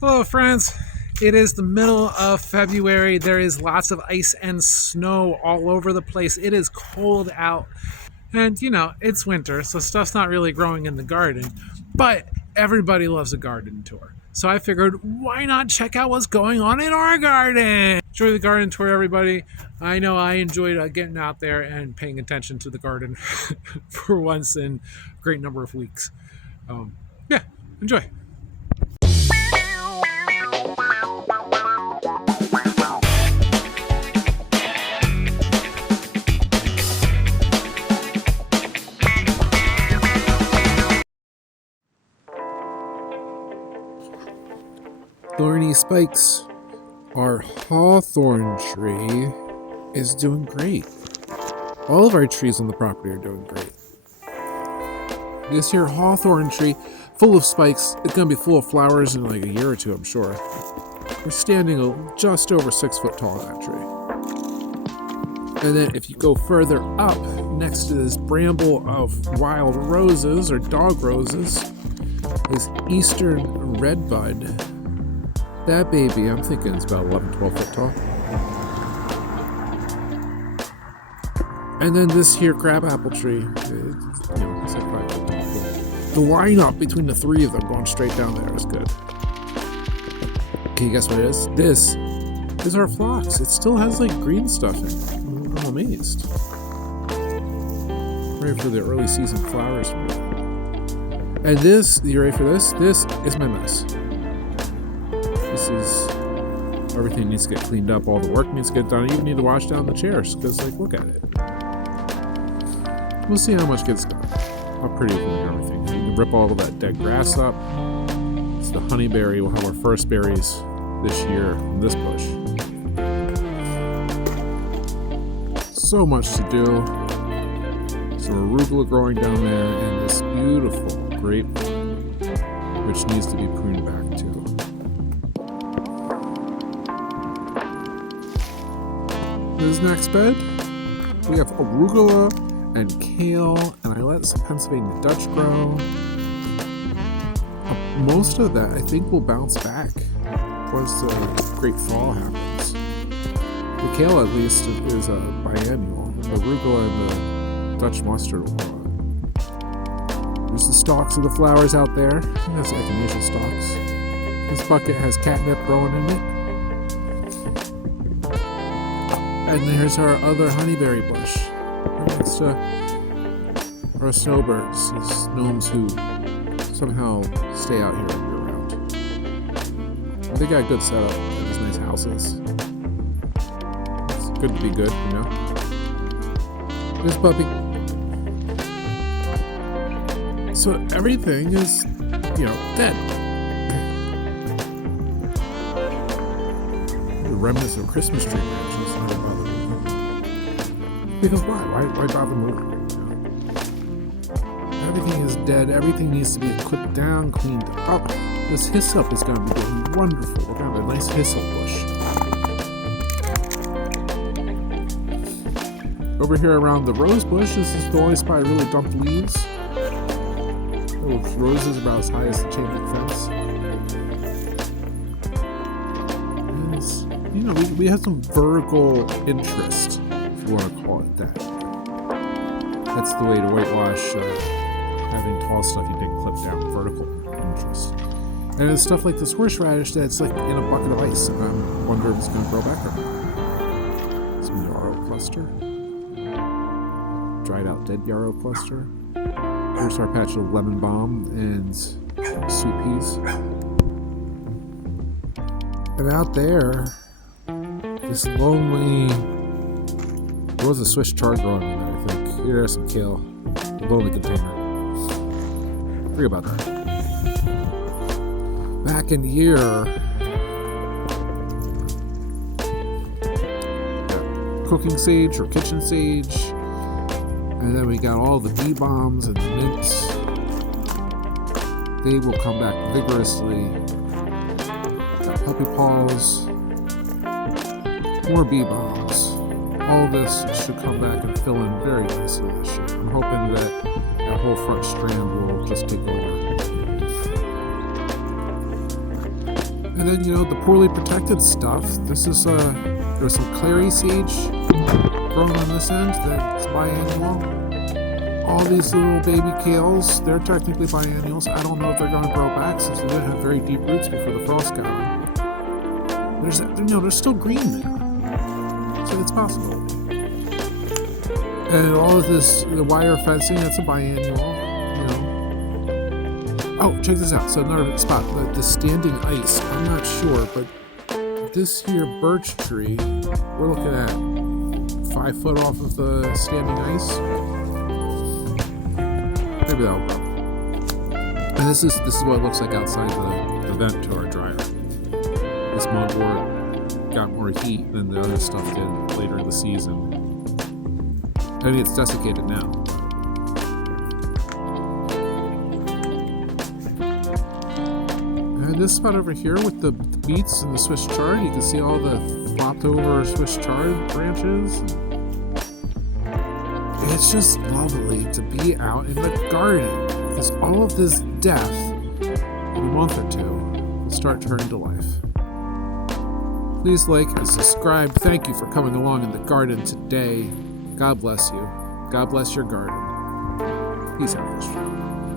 Hello, friends. It is the middle of February. There is lots of ice and snow all over the place. It is cold out. And, it's winter, so stuff's not really growing in the garden. But everybody loves a garden tour. So I figured, why not check out what's going on in our garden? Enjoy the garden tour, everybody. I know I enjoyed getting out there and paying attention to the garden for once in a great number of weeks. Yeah, enjoy. Thorny spikes. Our hawthorn tree is doing great. All of our trees on the property are doing great. This here hawthorn tree, full of spikes, it's going to be full of flowers in like a year or two, I'm sure. We're standing just over 6 foot tall, that tree. And then if you go further up, next to this bramble of wild roses, or dog roses, is eastern redbud. That baby, I'm thinking it's about 11, 12 foot tall. And then this here crabapple tree, it's like 5 foot tall. The lineup between the three of them going straight down there is good. Can you guess what it is? This is our phlox. It still has like green stuff in it. I'm amazed. Ready for the early season flowers. And this, you ready for this? This is my mess. This is, everything needs to get cleaned up, all the work needs to get done. I even need to wash down the chairs, because, like, look at it. We'll see how much gets done. How pretty it is and everything. You can rip all of that dead grass up. It's the honeyberry. We'll have our first berries this year from this bush. So much to do. Some arugula growing down there, and this beautiful grapevine, which needs to be pruned back too. This next bed, we have arugula and kale, and I let some Pennsylvania Dutch grow. Most of that, I think, will bounce back once the great fall happens. The kale, at least, is a biennial. The arugula and the Dutch mustard will grow. There's the stalks of the flowers out there. I think that's echinacea stalks. This bucket has catnip growing in it. And there's our other honeyberry bush. Right next to our snowbirds, these gnomes who somehow stay out here year round. They got a good setup at these nice houses. It's good to be good, you know? This puppy. So everything is, dead. The remnants of Christmas tree branches are bothering me. Because why? Why bother moving? Everything is dead. Everything needs to be clipped down, cleaned up. This hyssop is going to be doing wonderful. We're going to have a nice hyssop bush. Over here around the rose bush, this is the only spot I really dumped leaves. Little roses about as high as the chain link fence. And, we have some vertical interest, if you want to call it that. That's the way to whitewash having tall stuff you didn't clip down, vertical interest. And it's stuff like this horseradish that's like in a bucket of ice, and I wonder if it's going to grow back or not. Some yarrow cluster. Dried out dead yarrow cluster. Here's our patch of lemon balm and sweet peas. And out there, this lonely, there was a Swiss chard growing in there, I think. Here's some kale. A lonely container. Forget about that. Back in here, cooking sage or kitchen sage. And then we got all the bee bombs and the mints. They will come back vigorously. Got puppy paws. More bee bombs. All this should come back and fill in very nicely this year. I'm hoping that whole front strand will just take over. And then, the poorly protected stuff. This is, there's some clary sage growing on this end that's biannual. All these little baby kales, they're technically biannuals. I don't know if they're going to grow back since they didn't have very deep roots before the frost got them. They're still green there. So it's possible. And all of this, the wire fencing, that's a biannual. Oh, check this out. So another spot, the standing ice. I'm not sure, but this here birch tree, we're looking at 5 foot off of the standing ice. Maybe that'll grow. And this is what it looks like outside the vent to our dryer. This mugwort got more heat than the other stuff did later in the season. I mean, it's desiccated now. And this spot over here with the beets and the Swiss chard, you can see all the flopped over Swiss chard branches. It's just lovely to be out in the garden because all of this death in a month or two will start turning to life. Please like and subscribe. Thank you for coming along in the garden today. God bless you. God bless your garden. Peace out, Fish.